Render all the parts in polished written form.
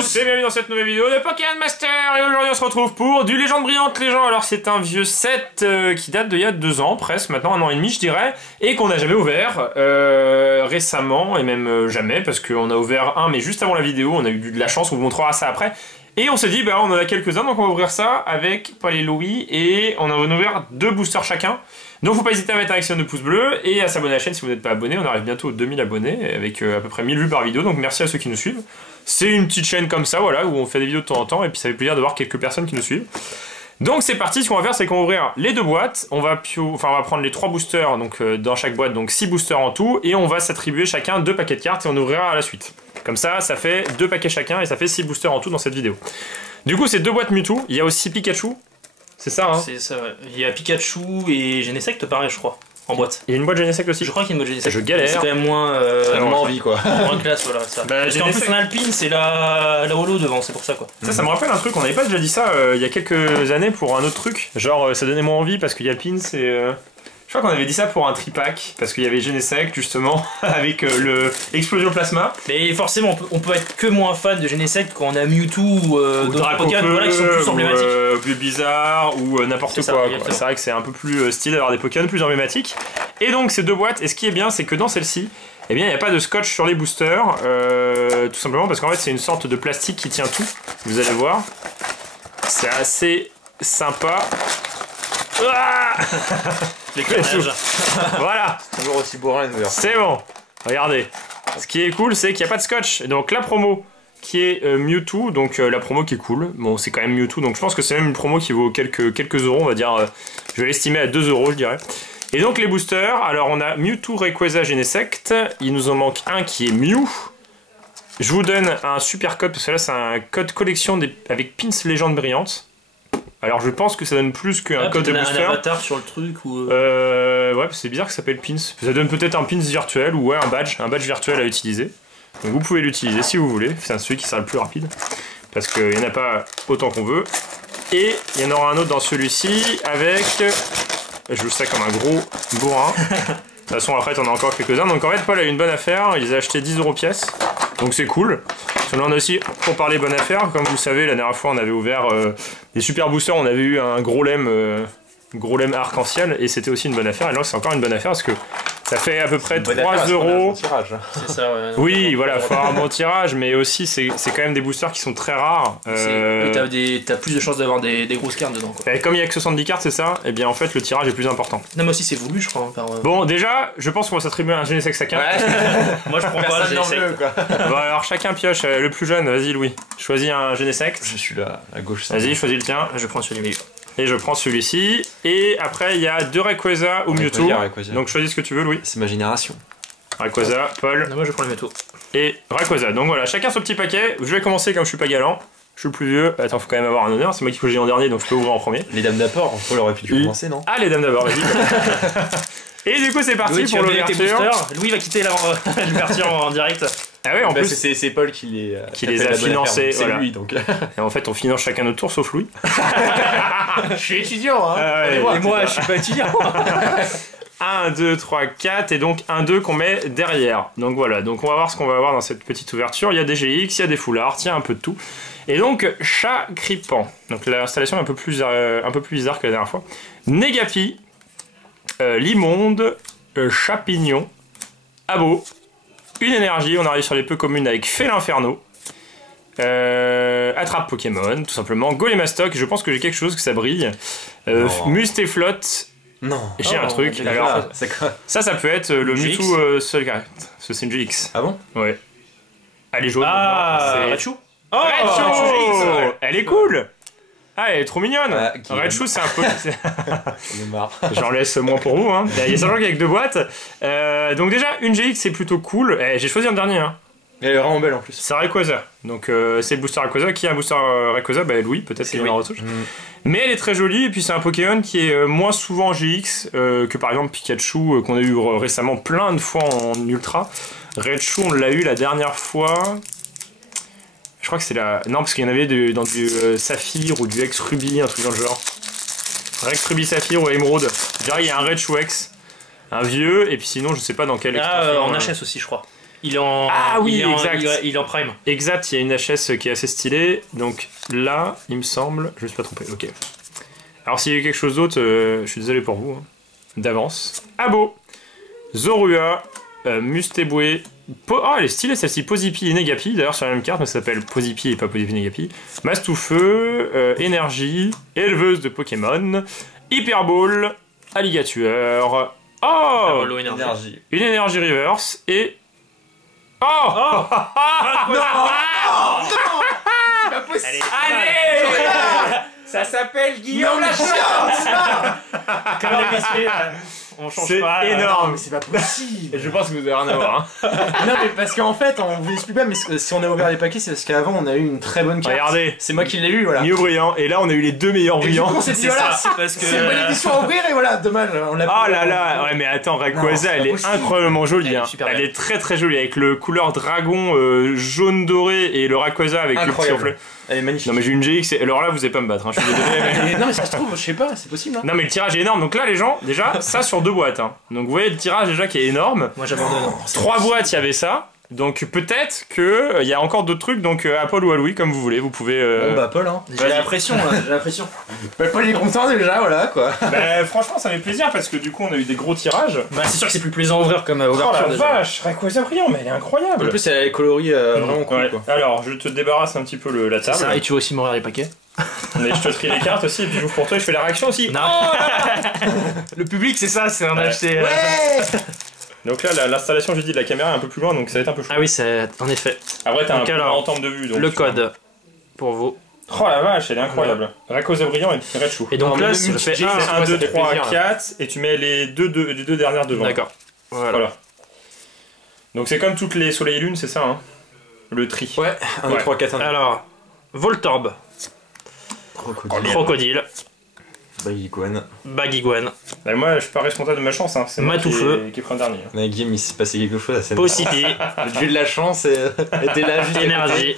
tous et bienvenue dans cette nouvelle vidéo de Pokémon Master. Et aujourd'hui on se retrouve pour du Légende Brillante les gens. Alors c'est un vieux set qui date d'il y a 2 ans, presque maintenant 1 an et demi je dirais. Et qu'on n'a jamais ouvert récemment et même jamais parce qu'on a ouvert un mais juste avant la vidéo. On a eu de la chance, on vous montrera ça après. Et on s'est dit bah on en a quelques-uns donc on va ouvrir ça avec Paul et Louis. Et on a ouvert 2 boosters chacun. Donc faut pas hésiter à mettre un maximum de pouces bleus et à s'abonner à la chaîne si vous n'êtes pas abonné. On arrive bientôt aux 2000 abonnés avec à peu près 1000 vues par vidéo. Donc merci à ceux qui nous suivent. C'est une petite chaîne comme ça, voilà, où on fait des vidéos de temps en temps et puis ça fait plaisir de voir quelques personnes qui nous suivent. Donc c'est parti, ce qu'on va faire c'est qu'on va ouvrir les 2 boîtes, on va prendre les 3 boosters donc, dans chaque boîte, donc 6 boosters en tout, et on va s'attribuer chacun 2 paquets de cartes et on ouvrira à la suite. Comme ça, ça fait 2 paquets chacun et ça fait 6 boosters en tout dans cette vidéo. Du coup c'est 2 boîtes Mewtwo, il y a aussi Pikachu, c'est ça hein? C'est ça, ouais. Il y a Pikachu et Genesect pareil je crois. En boîte. Il y a une boîte Genesect aussi. Je crois qu'il y a une boîte Genesect. Je galère. C'est quand même moins, moins envie quoi. Moins classe, voilà. Ça. Bah, parce qu'en plus, on a Alpine, c'est la holo devant, c'est pour ça quoi. Ça me rappelle un truc, on n'avait pas déjà dit ça il y a quelques années pour un autre truc. Genre, ça donnait moins envie parce qu'il y a Alpine, c'est. Je crois qu'on avait dit ça pour un tripack, parce qu'il y avait Genesect justement, avec le Explosion Plasma. Mais forcément, on peut être que moins fan de Genesect quand on a Mewtwo ou d'autres Pokémon voilà, qui sont plus emblématiques. Plus bizarre ou n'importe quoi. C'est vrai que c'est un peu plus stylé d'avoir des Pokémon plus emblématiques. Et donc ces 2 boîtes, et ce qui est bien, c'est que dans celle-ci, eh bien il n'y a pas de scotch sur les boosters, tout simplement parce qu'en fait c'est une sorte de plastique qui tient tout, vous allez voir. C'est assez sympa. Ah voilà. Toujours aussi bourrin une version. C'est bon. Regardez. Ce qui est cool, c'est qu'il n'y a pas de scotch. Donc la promo qui est Mewtwo, donc la promo qui est cool. Bon, c'est quand même Mewtwo, donc je pense que c'est même une promo qui vaut quelques euros, on va dire. Je vais l'estimer à 2 euros, je dirais. Et donc les boosters, alors on a Mewtwo, Rayquaza, Genesect. Il nous en manque un qui est Mew. Je vous donne un super code, parce que là c'est un code collection avec Pins Légende Brillante. Alors je pense que ça donne plus qu'un code de booster. Un avatar sur le truc ou... Ouais, c'est bizarre que ça s'appelle Pins. Ça donne peut-être un Pins virtuel ou ouais, un badge virtuel à utiliser. Donc vous pouvez l'utiliser si vous voulez. C'est celui qui sera le plus rapide. Parce qu'il n'y en a pas autant qu'on veut. Et il y en aura un autre dans celui-ci avec... Je joue ça comme un gros bourrin. De toute façon après t'en as encore quelques-uns. Donc en fait Paul a eu une bonne affaire. Il les a achetés 10 € pièce. Donc c'est cool. On a aussi, pour parler bonne affaire, comme vous le savez, la dernière fois on avait ouvert des super boosters, on avait eu un gros lemme arc-en-ciel et c'était aussi une bonne affaire. Et là c'est encore une bonne affaire parce que ça fait à peu près 3 €. C'est ça, ouais. Oui, voilà, faut avoir un bon tirage, mais aussi c'est quand même des boosters qui sont très rares. Et t'as plus de chances d'avoir des grosses cartes dedans. Quoi. Et comme il y a que 70 cartes, c'est ça, et bien en fait le tirage est plus important. Non, mais aussi c'est voulu, je crois. Hein, Bon, déjà, je pense qu'on va s'attribuer un Genesect chacun. Ouais. Moi je prends pas le Genesect. Bon, alors chacun pioche, le plus jeune, vas-y Louis, choisis un Genesect. Je suis là, à gauche. Vas-y, choisis le tien. Je prends celui-là. Et je prends celui-ci. Et après, il y a 2 Rayquaza ou Mewtwo. Donc choisis ce que tu veux, Louis. C'est ma génération. Rayquaza, Paul. Non, moi je prends le Mewtwo. Et Rayquaza. Donc voilà, chacun son petit paquet. Je vais commencer comme je suis pas galant. Je suis le plus vieux. Attends, faut quand même avoir un honneur. C'est moi qui choisis en dernier, donc je peux ouvrir en premier. Les dames d'apport, on aurait pu commencer, non? Ah, les dames d'abord, vas-y. Et du coup, c'est parti Louis, pour l'ouverture. Louis va quitter l'ouverture en direct. Ah ouais, en plus, c'est Paul qui les a financés. C'est voilà. lui donc. Et en fait, on finance chacun notre tour, sauf Louis. Je suis étudiant, hein. Ouais, et moi, je suis pas étudiant. 1, 2, 3, 4 et donc 1, 2 qu'on met derrière. Donc voilà, donc on va voir ce qu'on va avoir dans cette petite ouverture. Il y a des GX, il y a des foulards, il y a un peu de tout. Et donc Chagrippant. Donc l'installation est un peu plus bizarre que la dernière fois. Negapi, Limonde, Chapignon, Abo, une énergie, on arrive sur les peu communes avec Félinferno. Attrape Pokémon, tout simplement. Golémastoc, je pense que j'ai quelque chose, que ça brille. Mustéflotte. Non. J'ai un truc. Alors, ça peut être le Mewtwo seul carré. C'est une GX. Ah bon? Ouais. Elle est jaune. Ah, c'est Raichu. Oh, Raichu. Elle est cool. Ah, elle est trop mignonne. Raichu, c'est un peu... J'en ai marre. J'en laisse moins pour vous. Hein. Il y a seulement qu'avec 2 boîtes. Donc déjà, une GX, c'est plutôt cool. J'ai choisi un dernier. Hein. Elle est vraiment belle en plus. C'est Rayquaza. Donc c'est le booster Rayquaza. Qui a un booster Rayquaza? Bah Louis, peut-être qu'il y en aura d'autres. Mais elle est très jolie. Et puis c'est un Pokémon qui est moins souvent GX que par exemple Pikachu, qu'on a eu récemment plein de fois en Ultra. Raichu, on l'a eu la dernière fois. Je crois que c'est la... Non, parce qu'il y en avait dans du Saphir ou du X-Ruby, un truc dans le genre. Rex Ruby Saphir ou Emerald. Je dirais il y a un Raichu X. Un vieux, et puis sinon je sais pas dans quel... Ah, en HS aussi je crois. Il est en. Ah oui, il est en- exact. il est en prime. Exact, il y a une HS qui est assez stylée. Donc là, il me semble. Je me suis pas trompé, ok. Alors s'il y a eu quelque chose d'autre, je suis désolé pour vous. Hein. D'avance. Abo, Zorua, Mustebwe. Oh, elle est stylée celle-ci. Posipi et Negapi. D'ailleurs, sur la même carte, mais ça s'appelle Posipi et pas Posipi Negapi. Mastoufeu, Énergie, Éleveuse de Pokémon, Hyperball, Alligator. Oh, Holo énergie. Énergie. une énergie reverse et. Oh, Allez. Allez Ça s'appelle Guillaume Lachance. Comme d'habitude, on change C'est pas. énorme. Mais c'est pas possible. Je pense que vous avez rien à voir. Hein. Non, mais parce qu'en fait, on vous explique pas, mais si on a ouvert les paquets, c'est parce qu'avant on a eu une très bonne carte. Regardez, C'est moi qui l'ai eu, voilà. Nio brillant, et là on a eu les deux meilleurs Et du brillants. coup, on s'est dit, C'est voilà, ça, parce que. c'est une bonne édition à ouvrir et voilà, dommage, on l'a Oh là là, ouais mais attends, Non, Rayquaza c'est elle pas est possible. incroyablement jolie. Elle est Hein. super Elle belle. est très très jolie avec le couleur dragon jaune doré et le Rayquaza avec Incroyable. le petit reflet. Elle est magnifique. Non mais j'ai une GX, et alors là vous allez pas me battre, hein, je suis désolé. Mais... Non, mais ça se trouve, je sais pas, c'est possible. Hein. Non mais le tirage est énorme, donc là les gens, déjà ça sur 2 boîtes. Hein. Donc vous voyez le tirage déjà qui est énorme. Moi j'abandonne. 3 boîtes il y avait ça. Donc peut-être que il y a encore d'autres trucs, donc à Paul ou à Louis comme vous voulez, vous pouvez... Bon, bah, Paul, hein. J'ai la pression là, j'ai la pression. Bah, Paul il est content déjà, voilà quoi. Bah, franchement ça fait plaisir parce que du coup on a eu des gros tirages. Bah c'est sûr que c'est plus plaisant à ouvrir comme Oh ouverture la déjà. vache, Rayquaza brillant, mais elle est incroyable. En plus, elle a les coloris vraiment cool Ouais. quoi. Alors je te débarrasse un petit peu la C'est table. ça, et tu vas aussi m'ouvrir les paquets. Mais je te trie les cartes aussi et puis j'ouvre pour toi et je fais la réaction aussi. Non. Le public c'est ça, c'est un Ouais. acheté. Donc là l'installation je dis de la caméra est un peu plus loin donc ça va être un peu chaud. Ah oui, c'est en effet. Après t'as un Donc peu alors, en termes de vue. Donc, Le tu vois. code pour vous. Oh la vache, elle est incroyable. Rayquaza brillant et Red Chou. Et donc Non, là, mais ça même fait multi-G, 1, c'est 1, 2, fait 3, plaisir, là. 4 et tu mets les deux dernières devant. D'accord. Voilà. Voilà. Donc c'est comme toutes les soleil et lune, c'est ça hein. Le tri. Ouais, 1, 2, Ouais. 3, 4, 1. Alors, Voltorb, Crocodile. Crocodile, Bagiguane. Bagiguane, Bah, moi je suis pas responsable de ma chance, hein. C'est moi Matoufeu. qui prend le dernier. On a Guillaume, il s'est passé quelque chose à cette Possipi, Le dieu de la chance était là juste à côté. Énergie.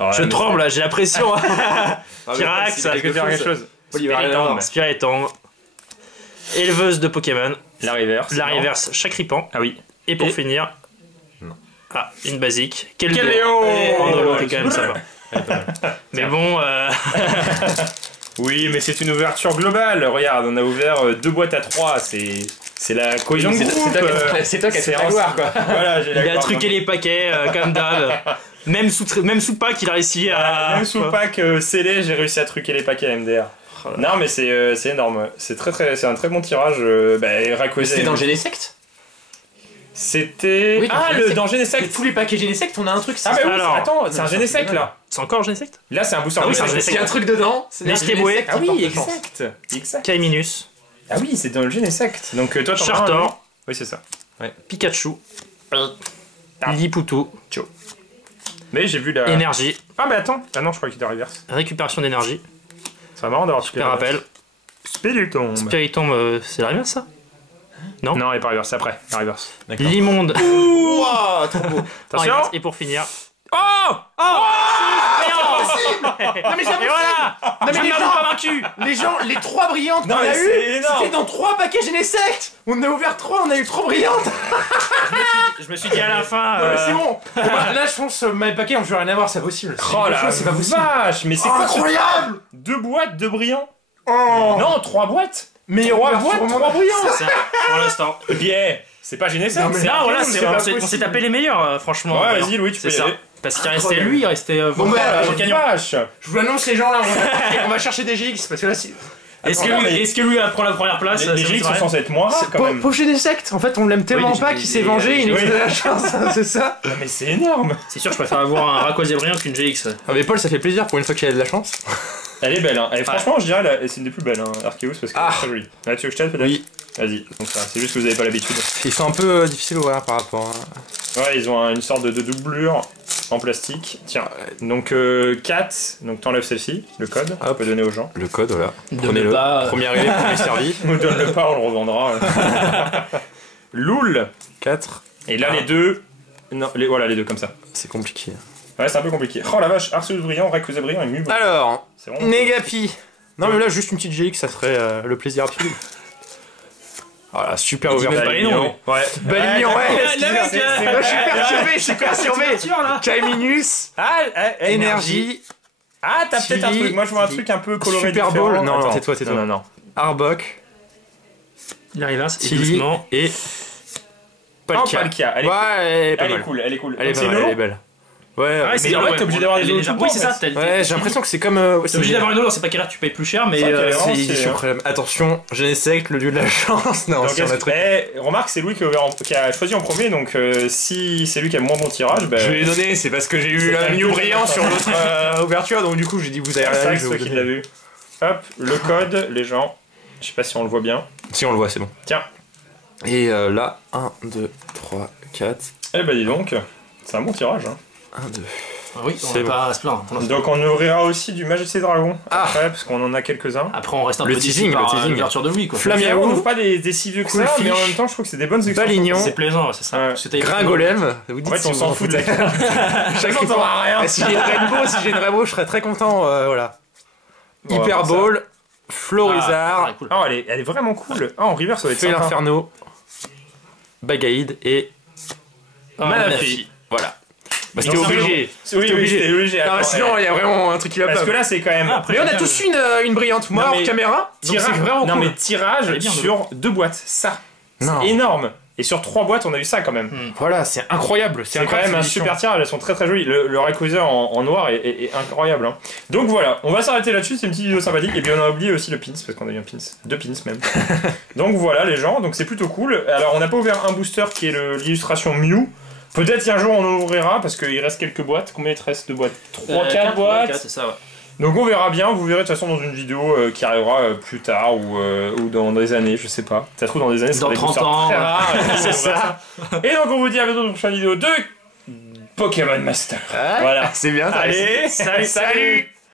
Alors, Je là, tremble là, j'ai la pression. Ah, mais Pyrax, c'est Est-ce que tu as quelque chose Paul, il va rien avoir. Spiritomb, Éleveuse de Pokémon, La reverse. la non. reverse Chakripan, Ah oui. et pour Et- finir, Non. ah, une basique. Quel Léo En holo, c'est quand même sympa. Mais bon, Oui, mais c'est une ouverture globale. Regarde, on a ouvert 2 boîtes à 3. C'est la cohésion de C'est groupe. c'est toi qui as c'est fait la en- gloire quoi. Voilà, j'ai il a la truqué les paquets comme d'hab. Même sous pack, il a réussi à. Même sous le pack scellé, j'ai réussi à truquer les paquets à MDR. Non, mais c'est énorme. C'est c'est un très bon tirage. Rayquaza. C'était dans Genesect. C'était. Oui, dans Ah, le Genesect. dans C'est Genesect. tous les paquets Genesect, on a un truc. Ah, bah oui, Alors, attends, c'est un Genesect là. C'est encore Genesect Là, c'est un booster. Ah oui, c'est un Genesect. Il y a un truc dedans. c'est Mustebwe. Genesect Ah qui porte oui, chance. exact. Kaiminus, Ah oui, c'est dans le Genesect. Donc toi, t'en as un, lui. Chartor, Oui, c'est ça. Pikachu, Liputu, Mais j'ai vu la. Énergie, Ah, mais attends. Ah non, je crois qu'il était en reverse. récupération d'énergie, C'est marrant d'avoir super rappel. Spiritomb. Spiritomb, c'est la reverse ça Non. Non, il est pas reverse, c'est après. La reverse. D'accord. Limonde, Ouah, trop beau. Attention. et pour finir. Oh Non mais Et voilà Non mais Je les n'avais gens, pas vaincu les gens, les 3 brillantes Non, qu'on mais a c'est eu, énorme. c'était dans 3 paquets Genesect. On en a ouvert 3, on a eu 3 brillantes. Je me suis dit à la fin. Non, mais c'est bon. Là je pense mes paquets on peut rien avoir, c'est possible. Oh la c'est pas possible. vache. Mais c'est quoi ce... Incroyable. 2 boîtes de brillants. Oh. Non, 3 boîtes. Meilleure 3 ouverture boîtes, au monde. 3 brillants. Ça, pour l'instant. Et puis, c'est pas Genesect. Non, mais c'est Là, un voilà, peu, c'est- pas on s'est possible. tapé les meilleurs, franchement. Ouais, Alors, vas-y, Louis, tu peux c'est y ça. aller. Parce qu'il restait Incroyable. lui, il restait. Bon, bah, le Oh, gagnant. vache. Je vous annonce les gens là, on va chercher des GX parce que là c'est. Est-ce que, Attends, lui- mais- est-ce que lui prend la première place Les ça GX me sont paraît censés être moins rares quand même. Pauvre Genesect, en fait on l'aime tellement Oui, pas mais qu'il s'est il- vengé, il nous oui. a de la chance, c'est ça. Ah, mais c'est énorme. C'est sûr, je préfère avoir un Rayquaza brillant qu'une GX. Ah mais Paul ça fait plaisir pour une fois qu'il a de la chance. Elle est belle, hein. Et franchement, je dirais, c'est une des plus belles, hein, Arceus, parce qu'elle Ah. est très jolie. Ouais, tu veux que je t'aide peut-être? Oui. Vas-y. Donc ça, c'est juste que vous avez pas l'habitude. Ils sont un peu difficiles à ouvrir par rapport à... Ouais, ils ont une sorte de doublure en plastique. Tiens, donc 4, donc t'enlèves celle-ci, le code, on peut donner aux gens. Le code voilà. Prenez-le. Pas, Premier arrivé, premier servi. On donne le pas, on le revendra. Loul. 4. Et là, les deux... Non, voilà, les deux comme ça. C'est compliqué. Ouais, c'est un peu compliqué. Oh la vache, Arceus brillant, Rayquaza brillant et Mu. Alors, C'est vraiment... Negapi. Non mais là juste une petite GX ça serait le plaisir absolu. Voilà, super Il dit ouverture. même pas les noms, Ouais. Balignon, ouais. Je suis perturbé. là. Kaiminus, Énergie, Ah, t'as peut-être un Chili, truc. Moi, je vois un truc un peu coloré. Super différent. Bowl. Non, Attends. tais-toi. Non. Arbok, Il arrive là, c'est Tilly doucement. et Oh, Palkia. Elle est Ouais, pas Elle est mal. cool, elle est cool. Elle est Donc, pas c'est mal, une elle est holo. belle. Ouais, Ah, Mais en fait, t'es obligé d'avoir des les holo légères. tout Oui, le c'est temps, ça. en t'as- ouais, j'ai l'impression que c'est comme. T'es obligé d'avoir une holo, c'est pas qu'elle tu payes plus cher, mais C'est vrai qu'elle est vraiment C'est stylée, édition hein. premium. Attention, Genesect, le dieu de la chance. Non, Donc, si on a truc. remarque, c'est lui qui a choisi en premier, donc si c'est lui qui a le moins bon tirage, Je vais les donner, c'est parce que j'ai eu C'est un un Mew peu brillant sur l'autre ouverture, donc du coup j'ai dit vous avez c'est rien. vrai que c'est toi qui l'as vu. Hop, le code, les gens. Je sais pas si on le voit bien. Si on le voit, c'est bon. Tiens. Et là, 1, 2, 3, 4. Eh bah dis donc, c'est un bon tirage. Hein. 1, 2. Ah oui, on C'est va pas à se plaindre. pour l'instant. Donc on ouvrira aussi du Majesté Dragon Ah. après, parce qu'on en a quelques-uns. Après, on reste un Le peu déçus teasing, par le teasing. l'ouverture de lui, quoi. Flamme- On n'ouvre pas des si vieux que Cool ça, mais en fiche. même temps, je trouve que c'est des bonnes extensions. Balignon, C'est plaisant, c'est ça. Ouais. Parce que t'as- Gringolem. Vous dites En fait, si on vous s'en en fout de foutez. la Chaque on fois, rien. si j'ai une Rainbow, je serais très content. Voilà. Bon, Hyper on va voir Ball, Florizard, cool. Oh, elle est vraiment cool. Ah, en river, ça va être Feu sympa. l'Inferno, Bagaïd et Manafi. voilà. Bah, Donc, c'était c'est obligé. Oui, c'était obligé. Non, Attends, sinon, il y a vraiment un truc qui va parce pas. que là, c'est quand même. Ah, après, Mais on a bien, tous une brillante. Moi, Non, hors mais caméra. Donc tirage, c'est vraiment non cool. mais tirage Elle est bien, sur 2 boîtes, ça, Non. c'est énorme. Et sur 3 boîtes, on a eu ça quand même. Voilà, c'est incroyable. C'est quand même un super tirage, elles sont très très jolies. Le Rayquaza en noir est incroyable. Hein. Donc voilà, on va s'arrêter là-dessus, c'est une petite vidéo sympathique. Et puis on a oublié aussi le pins, parce qu'on a eu un pins, 2 pins même. Donc voilà les gens, donc c'est plutôt cool. Alors on n'a pas ouvert un booster qui est l'illustration Mew. Peut-être qu'un jour on en ouvrira, parce qu'il reste quelques boîtes. Combien il te reste de boîtes 3, 4 boîtes. C'est ça, ouais. Donc on verra bien, vous verrez de toute façon dans une vidéo qui arrivera plus tard ou dans des années, je sais pas. Ça se trouve dans des années, ça Dans sera des 30 boosters ans, très ouais. rares, et C'est ça. Et donc on vous dit à bientôt dans une prochaine vidéo de Pokémon Master. Ah, Voilà. c'est bien. ça. Allez, salut.